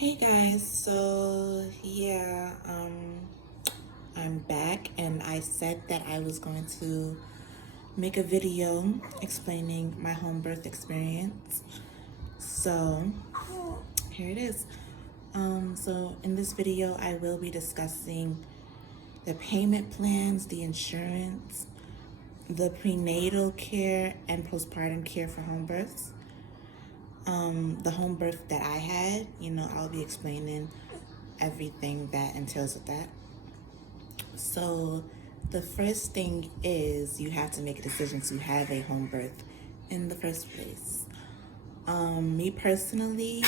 Hey guys, so yeah, I'm back and I said that I was going to make a video explaining my home birth experience. So here it is. So in this video, I will be discussing the payment plans, the insurance, the prenatal care and postpartum care for home births. The home birth that I had, I'll be explaining everything that entails with that. So the first thing is you have to make a decision to have a home birth in the first place. Me personally,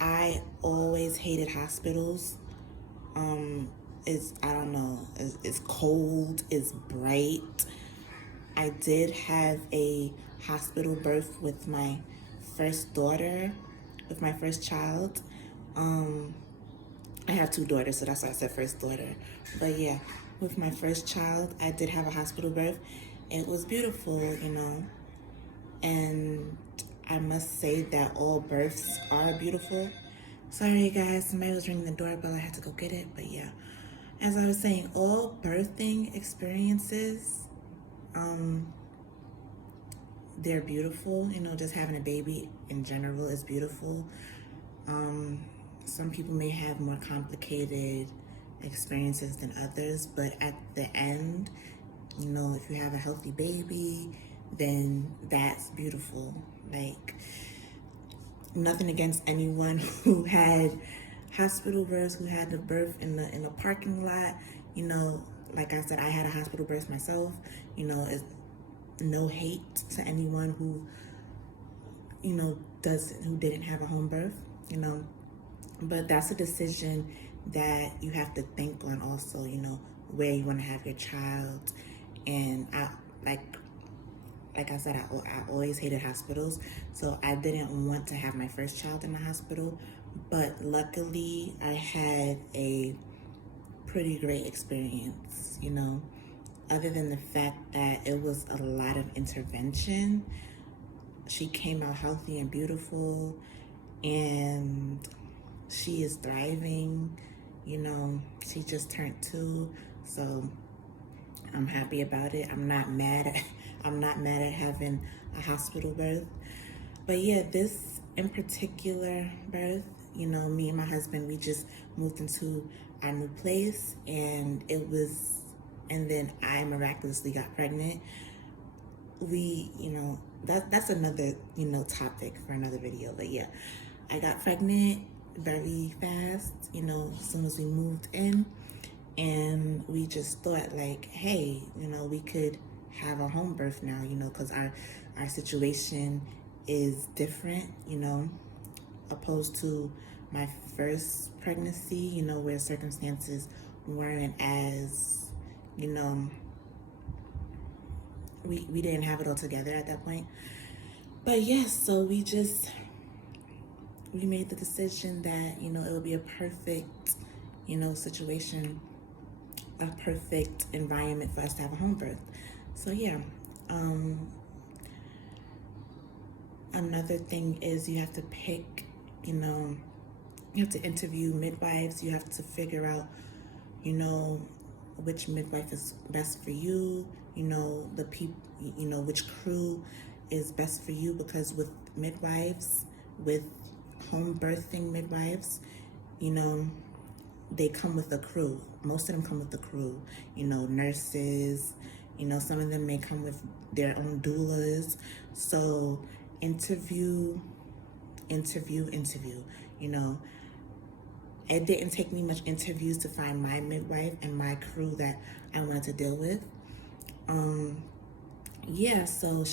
I always hated hospitals. I don't know, it's cold, it's bright. I did have a hospital birth with my first daughter, with my first child. I have two daughters, so that's why I said first daughter. But yeah, with my first child, I did have a hospital birth. It was beautiful, and I must say that all births are beautiful. Sorry guys, somebody was ringing the doorbell. I had to go get it, but yeah. As I was saying, all birthing experiences, they're beautiful. Just having a baby in general is beautiful. Some people may have more complicated experiences than others, but at the end, if you have a healthy baby, then that's beautiful. Like, nothing against anyone who had hospital births, who had the birth in the parking lot. Like I said, I had a hospital birth myself. It's no hate to anyone who who didn't have a home birth. But that's a decision that you have to think on also, where you want to have your child. And like I said, I always hated hospitals, so I didn't want to have my first child in the hospital. But luckily, I had a pretty great experience, other than the fact that it was a lot of intervention. She came out healthy and beautiful, and she is thriving. She just turned 2, so I'm happy about it. I'm not mad at having a hospital birth. But yeah, this in particular birth, me and my husband, we just moved into our new place, and then I miraculously got pregnant. That's another, topic for another video. But yeah, I got pregnant very fast, as soon as we moved in. And we just thought like, hey, we could have a home birth now, because our situation is different, opposed to my first pregnancy, where circumstances weren't as, we didn't have it all together at that point. But yes, so we made the decision that, it would be a perfect, situation, a perfect environment for us to have a home birth. So yeah, another thing is you have to pick, you have to interview midwives. You have to figure out, which midwife is best for you, which crew is best for you, because with midwives, with home birthing midwives, they come with a crew. Most of them come with a crew, nurses, some of them may come with their own doulas. So interview. It didn't take me much interviews to find my midwife and my crew that I wanted to deal with. Yeah, so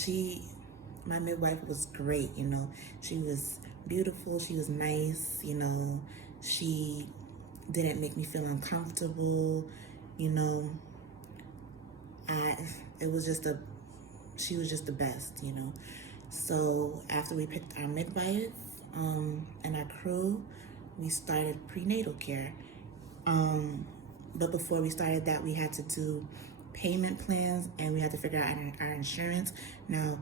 my midwife was great, she was beautiful, she was nice, she didn't make me feel uncomfortable, she was just the best, So after we picked our midwife, and our crew, we started prenatal care. But before we started that, we had to do payment plans, and we had to figure out our insurance. Now,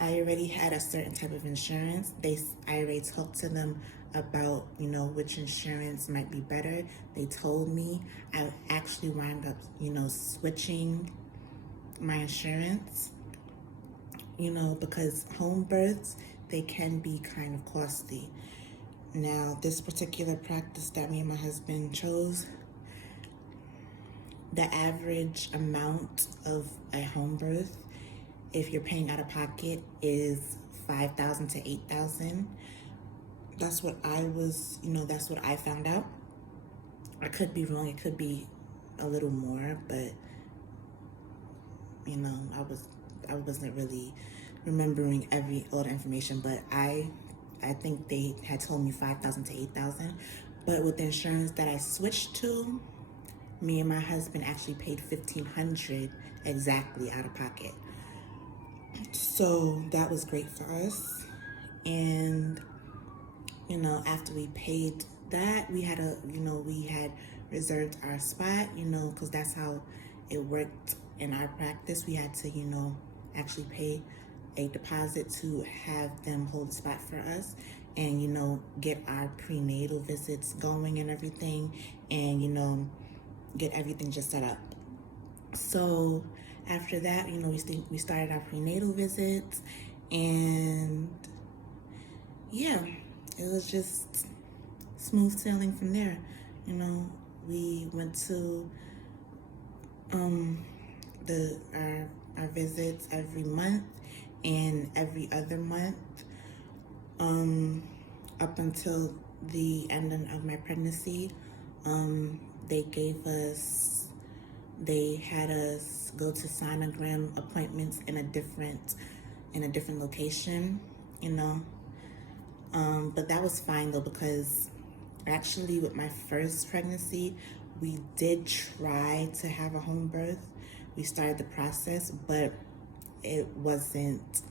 I already had a certain type of insurance. I already talked to them about, you know, which insurance might be better. They told me. I actually wound up, you know, switching my insurance, you know, because home births, they can be kind of costly. Now, this particular practice that me and my husband chose, the average amount of a home birth, if you're paying out of pocket, is $5,000 to $8,000. That's what I was, you know, that's what I found out. I could be wrong. It could be a little more, but you know, I wasn't really remembering all the information, but I think they had told me 5,000 to 8,000. But with the insurance that I switched to, me and my husband actually paid 1,500 exactly out of pocket. So that was great for us. And you know, after we paid that, we had we had reserved our spot, you know, because that's how it worked in our practice. We had to, you know, actually pay a deposit to have them hold a spot for us and, you know, get our prenatal visits going and everything, and, you know, get everything just set up. So after that, you know, we started our prenatal visits, and yeah, it was just smooth sailing from there. You know, we went to our visits every month and every other month up until the ending of my pregnancy. They had us go to sonogram appointments in a different location, you know. But that was fine though, because actually with my first pregnancy, we did try to have a home birth. We started the process, but it wasn't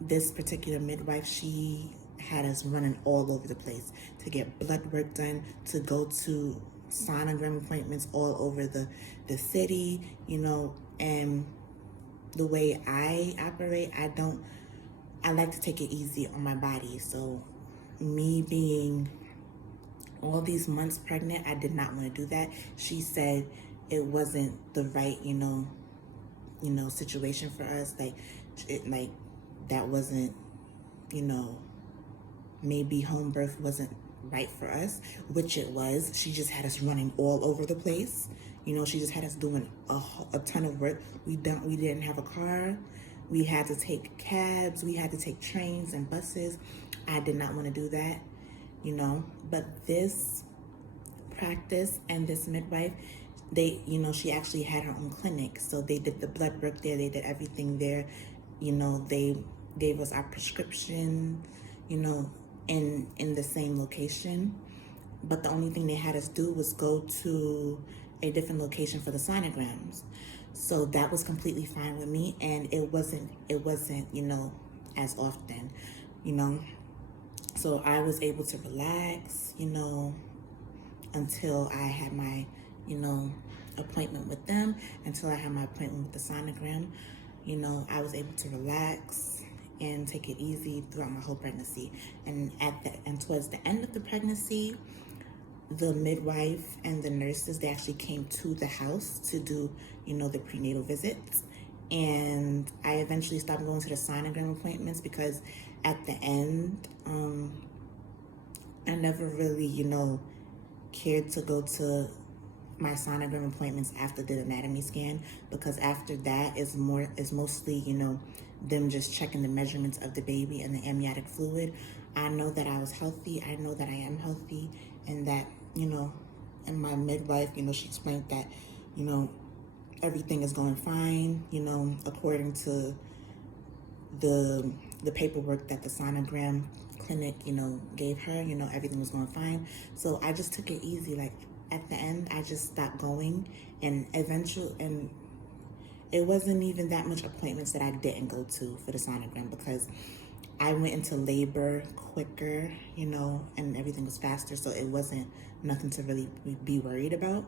this particular midwife. She had us running all over the place to get blood work done, to go to sonogram appointments all over the city, you know. And the way I operate, I like to take it easy on my body. So me being all these months pregnant, I did not want to do that. She said it wasn't the right, you know, situation for us. Like that wasn't, you know, maybe home birth wasn't right for us, which it was. She just had us running all over the place. You know, she just had us doing a ton of work. We didn't have a car. We had to take cabs. We had to take trains and buses. I did not want to do that, you know. But this practice and this midwife, they, you know, she actually had her own clinic. So they did the blood work there. They did everything there. You know, they gave us our prescription, you know, in the same location. But the only thing they had us do was go to a different location for the sonograms. So that was completely fine with me, and it wasn't, you know, as often, you know. So I was able to relax, you know, until I had my, you know, appointment with them, until I had my appointment with the sonogram. You know, I was able to relax and take it easy throughout my whole pregnancy. And towards the end of the pregnancy, the midwife and the nurses, they actually came to the house to do, you know, the prenatal visits. And I eventually stopped going to the sonogram appointments because at the end, I never really, you know, cared to go to my sonogram appointments after the anatomy scan, because after that is mostly, you know, them just checking the measurements of the baby and the amniotic fluid. I know that I was healthy. I know that I am healthy, and that, you know, and my midwife, you know, she explained that, you know, everything is going fine, you know, according to the paperwork that the sonogram clinic, you know, gave her. You know, everything was going fine. So I just took it easy. Like at the end, I just stopped going, and it wasn't even that much appointments that I didn't go to for the sonogram, because I went into labor quicker, you know, and everything was faster. So it wasn't nothing to really be worried about,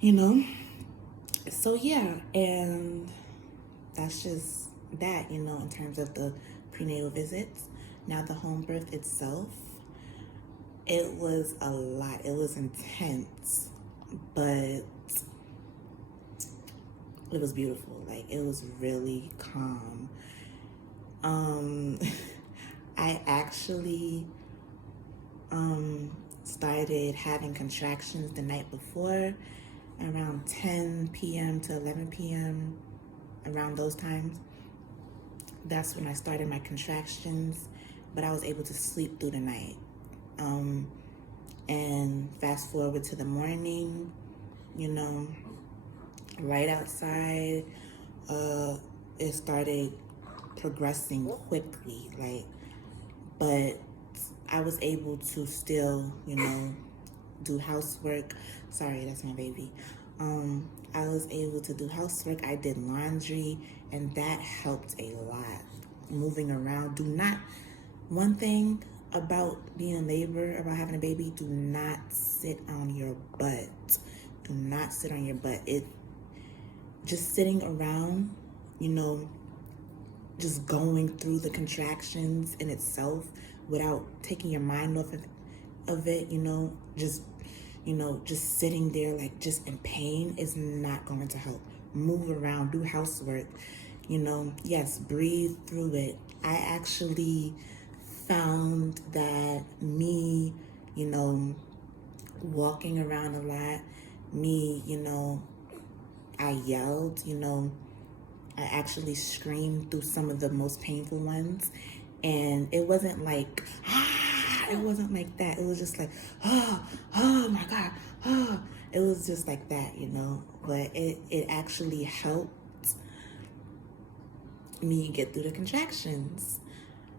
you know. So yeah, and that's just that, you know, in terms of the prenatal visits. Now the home birth itself, it was a lot. It was intense, but it was beautiful. Like, it was really calm. I actually started having contractions the night before, around 10 p.m. to 11 p.m., around those times. That's when I started my contractions, but I was able to sleep through the night. And fast forward to the morning, you know, right outside, it started progressing quickly, like, but I was able to still, you know, do housework. Sorry, that's my baby. I was able to do housework. I did laundry, and that helped a lot. Moving around. One thing about being in labor, about having a baby, do not sit on your butt. Do not sit on your butt. Just sitting around, you know, just going through the contractions in itself without taking your mind off of it, just sitting there like just in pain is not going to help. Move around, do housework, yes, breathe through it. I actually found that me, walking around a lot, me, I yelled, I actually screamed through some of the most painful ones. And it wasn't like, it wasn't like that. It was just like, oh my God, It was just like that, But it actually helped me get through the contractions.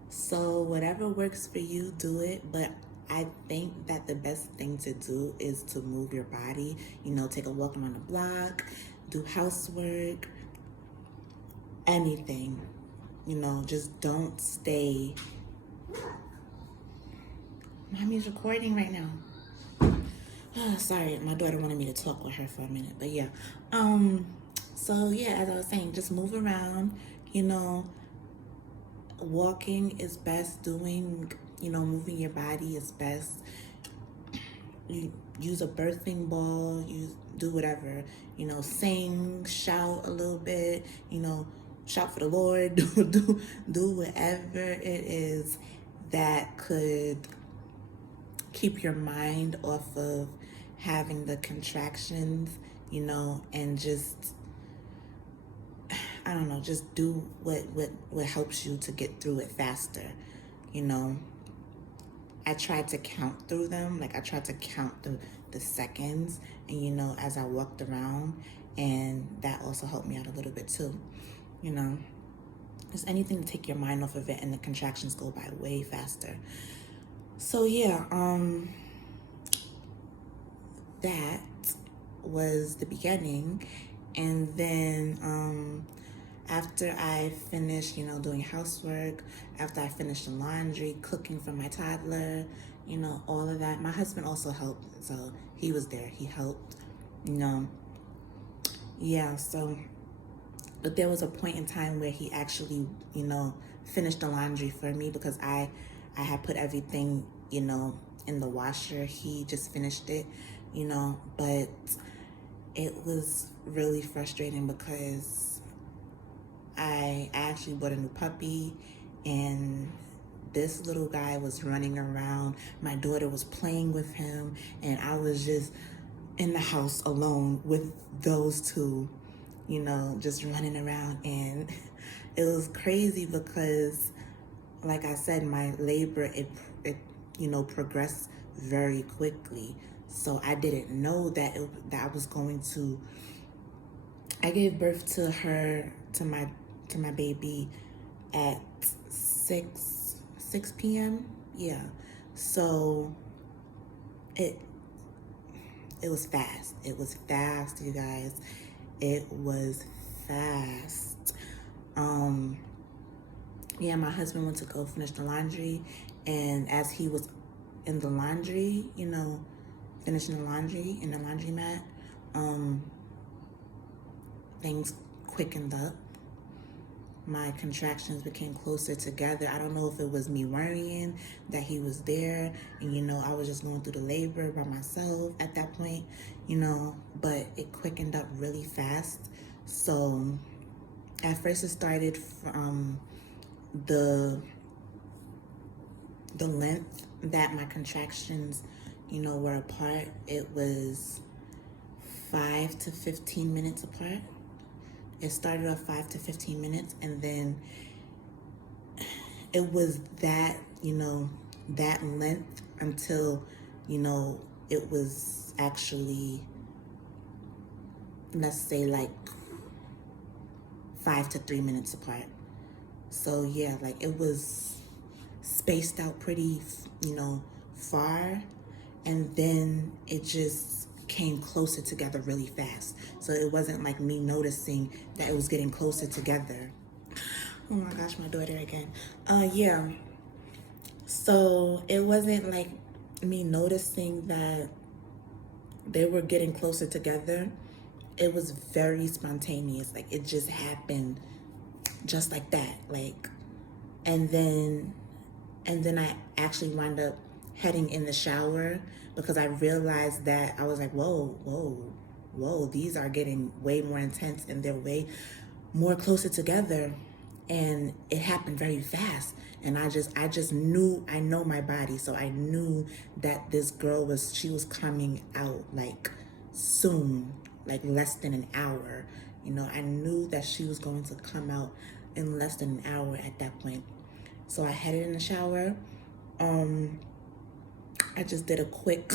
So whatever works for you, do it. But I think that the best thing to do is to move your body, take a walk around the block, do housework, anything, just don't stay. Mommy's recording right now. Oh, sorry, my daughter wanted me to talk with her for a minute, but yeah. So yeah, as I was saying, just move around, walking is best, moving your body is best. You use a birthing ball, you do whatever, sing, shout a little bit, shout for the Lord, do whatever it is that could keep your mind off of having the contractions, and just, I don't know, just do what helps you to get through it faster, I tried to count through them. Like, I tried to count the seconds, and, as I walked around, and that also helped me out a little bit too, Just anything to take your mind off of it, and the contractions go by way faster. So yeah, that was the beginning. And then after I finished, doing housework, after I finished the laundry, cooking for my toddler, all of that, my husband also helped. So he was there, he helped, yeah. So, but there was a point in time where he actually, finished the laundry for me, because I had put everything, in the washer. He just finished it, but it was really frustrating because I actually bought a new puppy, and this little guy was running around. My daughter was playing with him, and I was just in the house alone with those two, just running around. And it was crazy because, like I said, my labor, it progressed very quickly. So I didn't know that I was going to. I gave birth to my baby at 6 p.m. Yeah. So it was fast. It was fast, you guys. It was fast. Yeah, my husband went to go finish the laundry, and as he was in the laundry, finishing the laundry in the laundromat, things quickened up. my contractions became closer together. I don't know if it was me worrying that he was there, and I was just going through the labor by myself at that point, but it quickened up really fast. So at first it started from the length that my contractions, were apart. It was 5 to 15 minutes apart. It started off 5 to 15 minutes, and then it was that, that length until, it was actually, let's say, like 5 to 3 minutes apart. So yeah, like it was spaced out pretty, far, and then it just came closer together really fast. So it wasn't like me noticing that it was getting closer together. Oh my gosh, my daughter again. Yeah. So it wasn't like me noticing that they were getting closer together. It was very spontaneous. Like it just happened just like that. Like, and then I actually wound up heading in the shower because I realized that I was like, whoa, these are getting way more intense and they're way more closer together. And it happened very fast. And I just knew, I know my body. So I knew that this girl she was coming out like soon, like less than an hour. I knew that she was going to come out in less than an hour at that point. So I headed in the shower. I just did a quick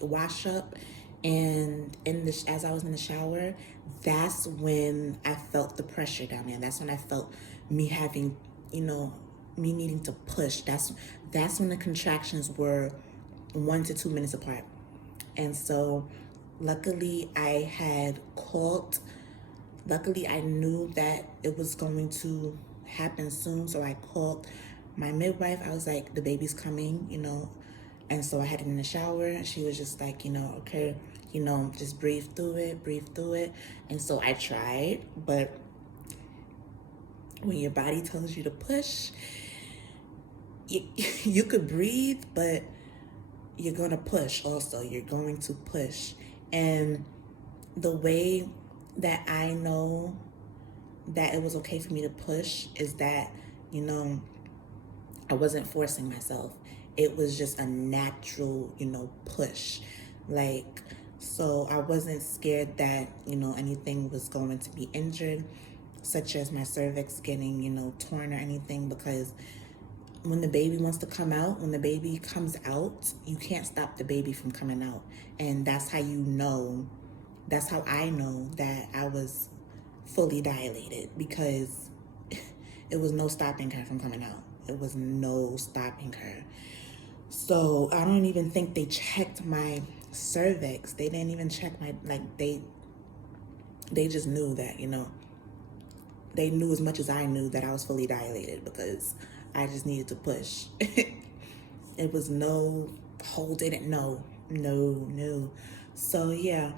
wash up, and as I was in the shower, that's when I felt the pressure down there. That's when I felt me having, me needing to push. That's when the contractions were 1 to 2 minutes apart. And so luckily I knew that it was going to happen soon. So I called my midwife. I was like, the baby's coming, And so I had it in the shower, and she was just like, okay, just breathe through it. And so I tried, but when your body tells you to push, you could breathe, but you're going to push also. You're going to push. And the way that I know that it was okay for me to push is that, I wasn't forcing myself. It was just a natural, push. Like, so I wasn't scared that, anything was going to be injured, such as my cervix getting, torn or anything, because when the baby wants to come out, when the baby comes out, you can't stop the baby from coming out. And that's how that's how I know that I was fully dilated, because it was no stopping her from coming out. It was no stopping her. So I don't even think they checked my cervix. They didn't even check they just knew that, they knew as much as I knew that I was fully dilated, because I just needed to push. It was no hold it, no. So yeah,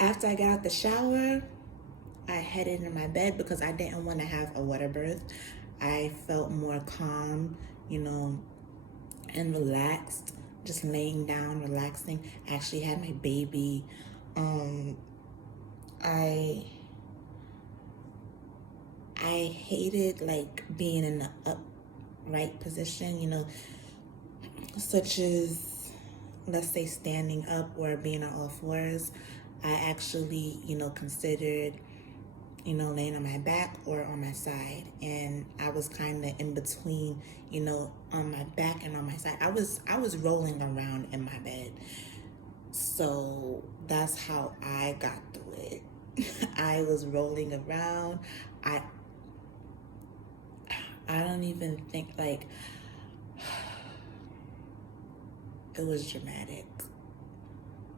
after I got out the shower, I headed in my bed because I didn't want to have a water birth. I felt more calm, and relaxed, just laying down, relaxing. I actually had my baby. I hated like being in the upright position, such as, let's say, standing up or being on all fours. I actually, considered, laying on my back or on my side. And I was kind of in between, on my back and on my side. I was rolling around in my bed. So that's how I got through it. I was rolling around. I don't even think, like, it was dramatic.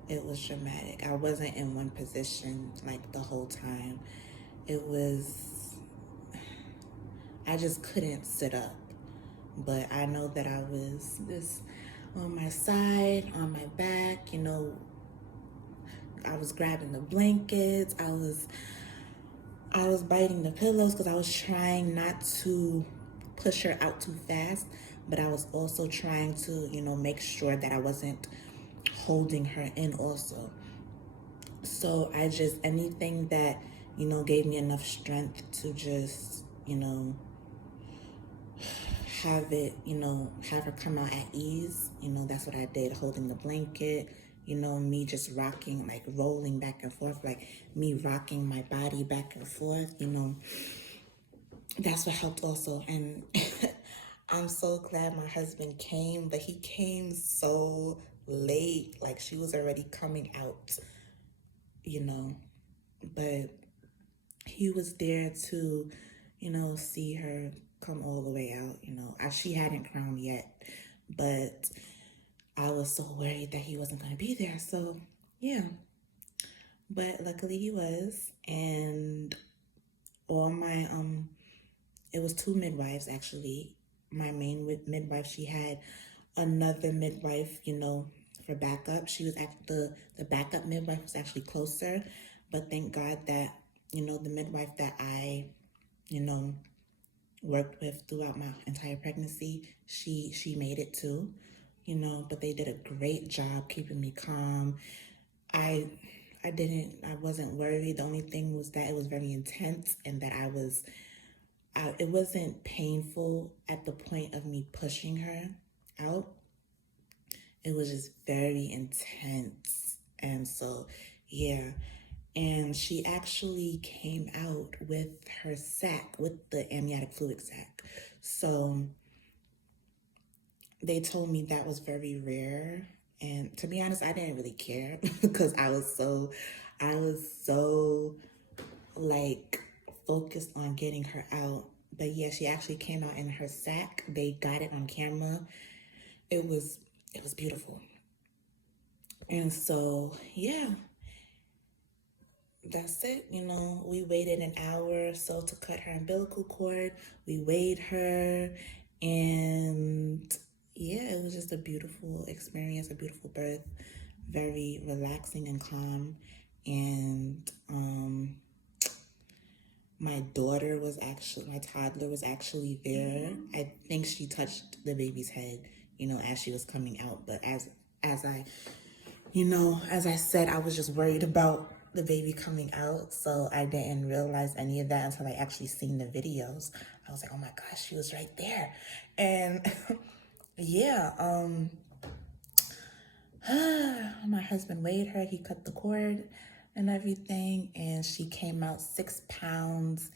It was dramatic. I wasn't in one position like the whole time. I just couldn't sit up. But I know that I was just on my side, on my back, I was grabbing the blankets. I was biting the pillows because I was trying not to push her out too fast, but I was also trying to, make sure that I wasn't holding her in also. So I just, anything that, gave me enough strength to just, have it, have her come out at ease. That's what I did, holding the blanket, me just rocking, like rolling back and forth, like me rocking my body back and forth, that's what helped also. And I'm so glad my husband came, but he came so late, like she was already coming out, but he was there to, see her come all the way out. She hadn't crowned yet, but I was so worried that he wasn't going to be there. So, yeah. But luckily he was. And all my, it was 2 midwives actually. My main midwife, she had another midwife, for backup. She was the backup midwife was actually closer. But thank God that, the midwife that I, worked with throughout my entire pregnancy, she made it too, but they did a great job keeping me calm. I wasn't worried. The only thing was that it was very intense and that it wasn't painful at the point of me pushing her out. It was just very intense. And so, yeah. And she actually came out with her sac, with the amniotic fluid sac. So they told me that was very rare. And to be honest, I didn't really care because I was so like focused on getting her out. But yeah, she actually came out in her sac. They got it on camera. It was beautiful. And so, yeah. That's it. We waited an hour or so to cut her umbilical cord. We weighed her, and yeah, it was just a beautiful experience, a beautiful birth, very relaxing and calm. And my toddler was actually there. I think she touched the baby's head, as she was coming out. But as I said, I was just worried about the baby coming out, so I didn't realize any of that until I actually seen the videos. I was like, oh my gosh, she was right there. And yeah, my husband weighed her, he cut the cord and everything, and she came out 6 pounds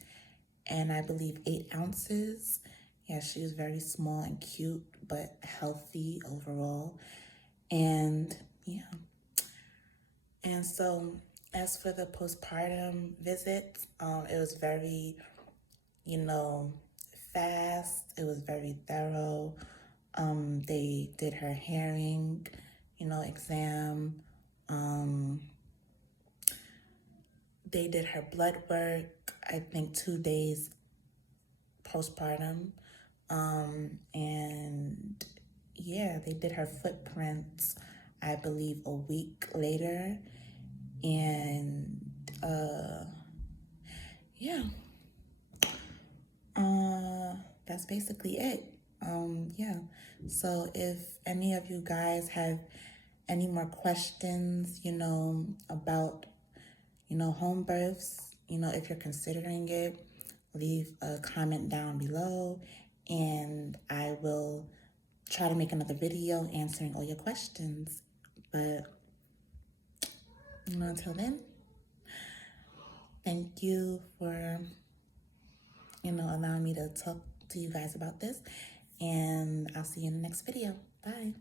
and I believe 8 ounces. Yeah, she was very small and cute, but healthy overall. And yeah. And so as for the postpartum visit, it was very, fast. It was very thorough. They did her hearing, exam. They did her blood work, I think 2 days postpartum. And yeah, they did her footprints, I believe, a week later. And yeah, that's basically it. Yeah, so if any of you guys have any more questions, about, home births, if you're considering it, leave a comment down below and I will try to make another video answering all your questions. But until then, thank you for, allowing me to talk to you guys about this, and I'll see you in the next video. Bye.